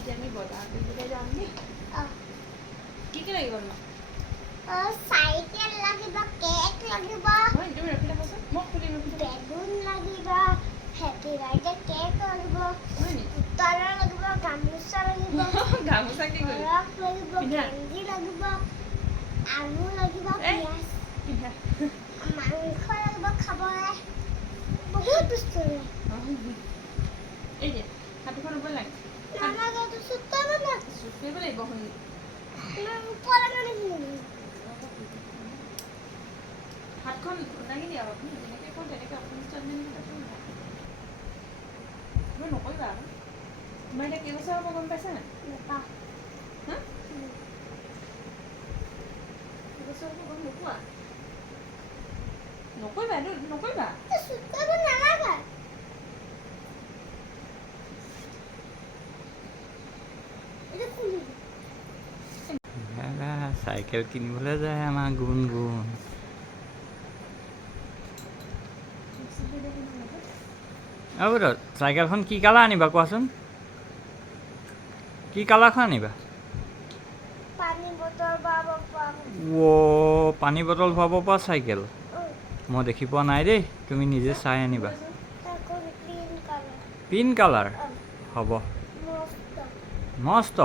এতিয়া আমি বজাৰ কৰিবলৈ যাম দেই। কি লাগিব তোমাক? চাইকেল লাগিব, কেক লাগিব, তুমি ৰখি থাকোচোন, মই খুলিম ৰখি থাকোঁ। বেলুন লাগিব, হেপী বাৰ্থডে কেক লাগিব, হয় নি? পুতলা লাগিব, গামোচা লাগিব, গামোচা কি কৰিম? ফৰক লাগিব, পিন্ধা। গেঞ্জি লাগিব, আলু লাগিব, পিঁয়াজ, পিন্ধা। মাংস লাগিব খাবলৈ, বহুত বস্তু লাগিব। এই যে হাতখন ওপৰত লাগে। নালাগে, এইটো চুট কৰিব নালাগে। চুট কৰিব লাগিব শুনি। ওপৰলৈ নিদিবি। হাতখন দাঙি দিয়া আপুনি যেনেকৈ কওঁ তেনেকৈ আপুনি ষ্টাইলমেণ্ট তুমি নকৰিবা আকৌ। তোমাৰ এতিয়া কেইবছৰ হ'ব গম পাইছা নাই? নাপাওঁ। হা? কেইবছৰ হ'ব গম নোপোৱা? নকৰিবা, এইটো নকৰিবা। চুট কৰিব নালাগে। এইটো খুলি দে। চাইকেল কিনিবলৈ যায় আমাৰ গুণ। চাইকেলখন কি কালাৰ আনিবা কোৱাচোন? কি কালাৰখন আনিবা? পানী বটল ভৰাব পৰা। পানী বটল ভৰাব পৰা চাইকেল মই দেখি পোৱা নাই দেই, তুমি নিজে চাই আনিবা। পিংক কালাৰ হ'ব, মস্ত।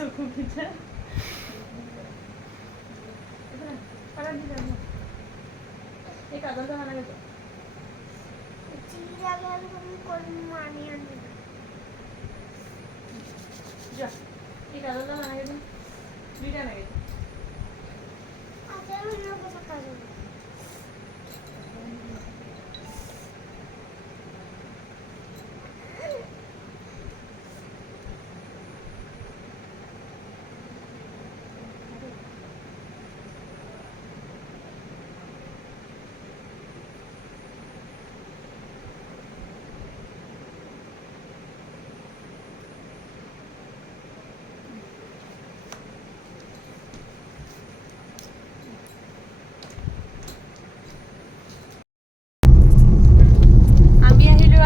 চকু পিঠা এই কাগজটা নালাগে তো যা এই কাগজটা নালাগে তো দুইটা লাগে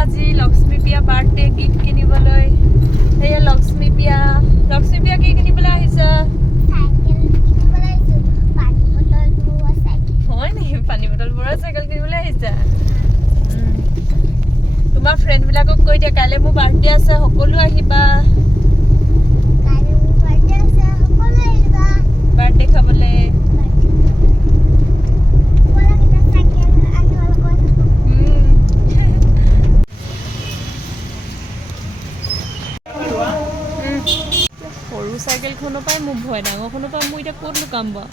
আজি লক্ষ্মী পিয়া বাৰ্থডে গিফ্ট কিনিবলৈ। সেয়া লক্ষ্মী পিয়া কি কিনিবলৈ আহিছা? হয় নেকি? পানী বটল ভৰোৱা চাইকেল কিনিবলৈ আহিছা? তোমাৰ ফ্ৰেণ্ডবিলাকক কৈ দিয়া কাইলৈ মোৰ বাৰ্থডে আছে, সকলো আহিবা বাৰ্থডে খাবলৈ। সৰু চাইকেলখনৰ পৰাই মোৰ ভয়, ডাঙৰখনৰ পৰা মোৰ এতিয়া ক'ত লুকাম বাৰু?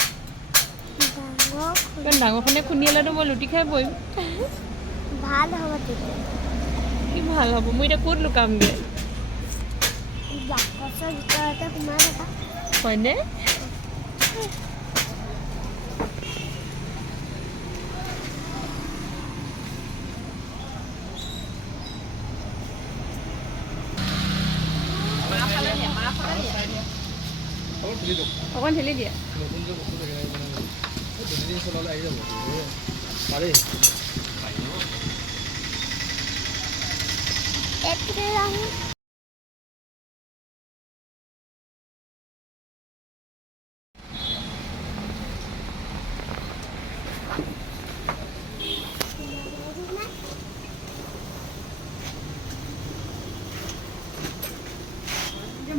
কাৰণ ডাঙৰখনে খুন্দিয়ালেতো মই লুটি খাই পৰিম। ভাল হ'ব তেতিয়া। কি ভাল হ'ব? মই এতিয়া ক'ত লুকামগৈ? বাকচৰ ভিতৰতে সোমাই থাকা। হয়নে? অকণ ঠেলি দিয়া।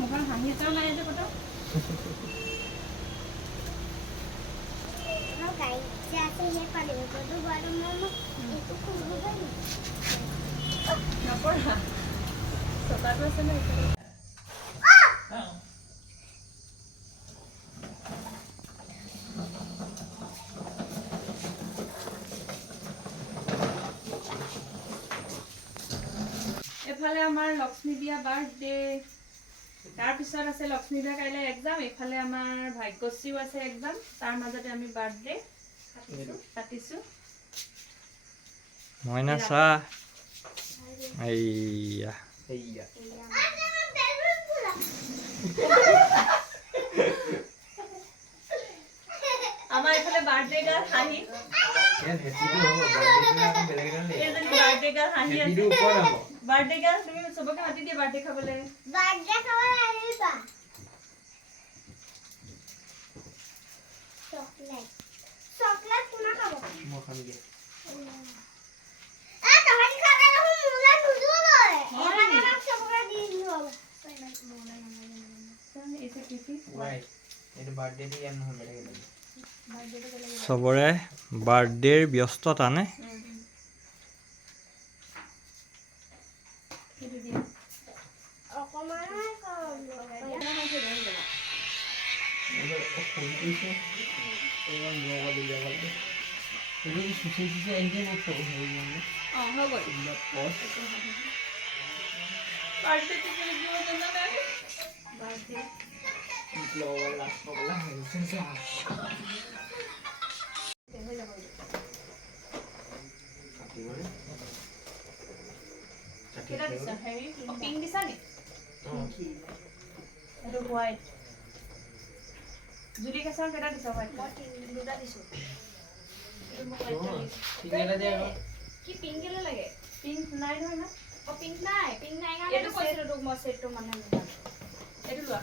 মুখখন হাঁহি এটাও নাই যে কত নপঢ়া চকাটো আছে নে? এইফালে আমাৰ লক্ষ্মী বিয়া বাৰ্থডে তাৰপিছত আছে লক্ষ্মী বিয়া কাইলৈ এক্সাম এইফালে আমাৰ ভাগ্যশ্ৰীও আছে এক্সাম তাৰ মাজতে আমি বাৰ্থডে পাতিছোঁ মইনা চা এইয়া আমাৰ এইফালে বাৰ্থডে গাল হাঁহি বাৰ্থডে গাল হাঁহি আছে বাৰ্থডে গাল তুমি চবকে মাতি দিয়ে বাৰ্থডে খাবলৈ বাৰ্থডে খাবলৈ আহিবা চকলেট চকলেট কোনে খাব মই খাম দিয়া তহঁতি খালে দেখোন মোলৈ নুজুবই হয় এটা নেকি? কাম চবকে দি দিলো এইটো বাৰ্থডে দি ইয়াত নহয় বেলেগ বেলেগ চবৰে বাৰ্থডেৰ ব্যস্ততা নে অকমানহে খাম এইটো চুচি চুচি আহিছে মোক চাব হেৰি হৈ গ'ল বাৰ্থডে টিকেট দিব জানা নাই বাৰ্থডে কেইটা দিছা হেৰি পিংক দিছা নি এইটো হোৱাইট জুলি কেঁচা কেইটা দিছা হোৱাইট মই দুটা দিছোঁ কি পিংক কেলে লাগে পিংক নাই নহয় না পিংক নাই কাৰণে কৈছিলোঁ তোক মই চেটটো মানে এইটো লোৱা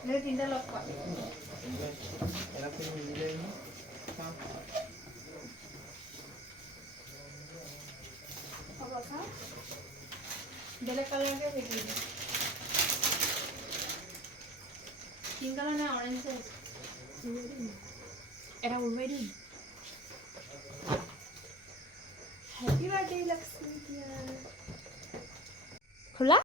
এনেকৈ তিনিটা লগ পোৱা হ'ব চাওঁ বেলেগ কালাৰকে ফেকি দিম পিংক কালাৰ নাই অৰেঞ্জ এটা উৰুৱাই দিম হেপী বাৰ্থডে লক্ষ্মী খোলা